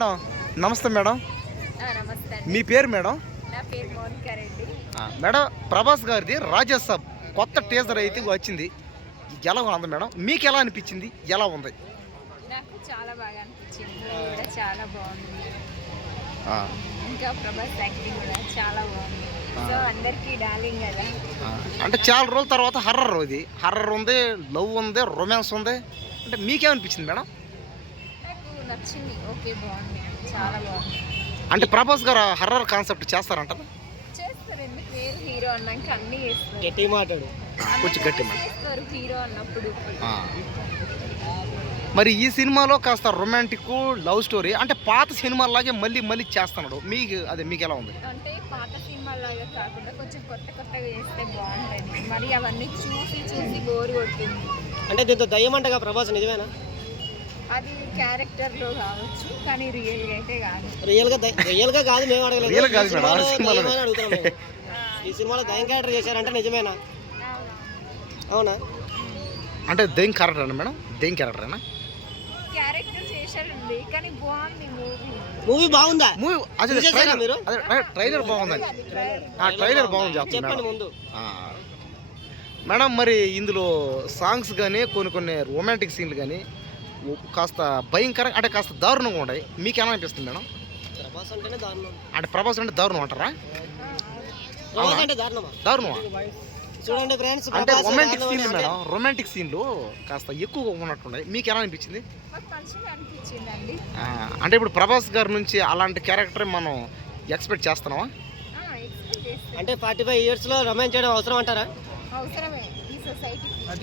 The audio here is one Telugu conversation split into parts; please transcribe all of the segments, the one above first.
నమస్తే మేడం. నమస్తే. మీ పేరు మేడం? నా పేరు మోనికా రెడ్డి. మేడం, ప్రభాస్ గారిది రాజసాబ్ కొత్త టీజర్ అయితే వచ్చింది. ఎలా ఉంది మేడం? మీకు ఎలా అనిపించింది? ఎలా ఉంది? నాకు చాలా బాగా అనిపించింది. కూడా చాలా బాగుంది. ఇంకా ప్రభాస్ యాక్టింగ్ కూడా చాలా బాగుంది. సో అందరికీ డార్లింగ్ కదా. అంటే చాలా రోజుల తర్వాత హర్రర్, ఇది హర్రర్ ఉంది, లవ్ ఉంది, రొమాన్స్ ఉంది. అంటే మీకేమనిపించింది మేడం? నాకు నచ్చింది. ఓకే, బాగుంది, చాలా బాగుంది. అంటే ప్రభాస్ గారు హర్రర్ కాన్సెప్ట్ చేస్తారంటారు? చేస్తారు. ఎందుకు వేరు హీరో అన్నాక అన్నీ చేస్తారు. గట్టి మాట్లాడు, కొంచెం గట్టి చేస్తారు హీరో అన్నప్పుడు. మరి ఈ సినిమాలో కాస్త రొమాంటిక్ లవ్ స్టోరీ, అంటే పాత సినిమాలాగే మళ్ళీ మళ్ళీ చేస్తున్నాడు. మీకు ఎలా ఉంది? అంటే పాత సినిమాలాగా కాకుండా కొంచెం కొత్తగా చేస్తే బాగుంటుంది. మరి అవన్నీ చూసి బోర్ కొట్టింది. అంటే దీంతో దయ్యం అంటగా ప్రభాస్, నిజమేనా? అది క్యారెక్టర్లో కావచ్చు, కానీ రియల్గా అయితే కాదు. రియల్గా కాదు, మేము అడగలేదు. అడుగుతున్నాం. ఈ సినిమాలో దయ్యం క్యారెక్టర్ చేశారంటే నిజమేనా? అవునా? అంటే దెయ్యం క్యారెక్టర్ అన్న మేడం? దెయ్యం క్యారెక్టరేనా? క్యారెక్టర్ చేశారండి, కానీ బాగుంది మూవీ. బాగుందా? మూవీ అదే ట్రైలర్ బాగుంది. ట్రైలర్ బాగుంది చెప్పండి ముందు. మేడం, మరి ఇందులో సాంగ్స్ కానీ కొన్ని రొమాంటిక్ సీన్లు కానీ కాస్త భయంకరంగా, అంటే కాస్త దారుణంగా ఉన్నాయి. మీకు ఎలా అనిపిస్తుంది మేడం? ప్రభాస్ అంటేనే దారుణం. అంటే ప్రభాస్ అంటే దారుణం అంటారా? దారుణమా? చూడండి ఫ్రెండ్స్, అంటే రొమాంటిక్ సీన్లు మేడం, రొమాంటిక్ సీన్లు కాస్త ఎక్కువగా ఉన్నట్టున్నాయి. మీకు ఎలా అనిపించింది? అనిపించిందండి. అంటే ఇప్పుడు ప్రభాస్ గారి నుంచి అలాంటి క్యారెక్టర్ మనం ఎక్స్పెక్ట్ చేస్తున్నావా? అంటే 45 years లో రొమాన్స్ చేయడం అవసరం అంటారా? అవసరమే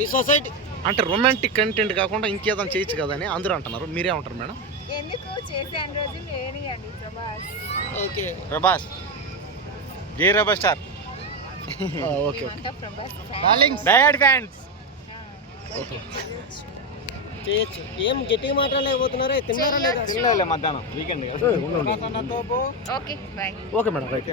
ఈ సొసైటీ. అంటే రొమాంటిక్ కంటెంట్ కాకుండా ఇంకేదైనా చేయొచ్చు కదా అని అందరూ అంటున్నారు. మీరేమంటారు మేడం? ఎందుకు చేసే అన్ని రోజులు లేనియండి ప్రభాస్. ఓకే, ప్రభాస్ జై రెబల్ స్టార్. ఓకే, చేయొచ్చు. ఏం గట్టిగా మాట్లాడలేకపోతున్నారా? తిన్నారా లేదా? మధ్యాహ్నం weekend. Okay, bye. Okay madam, right.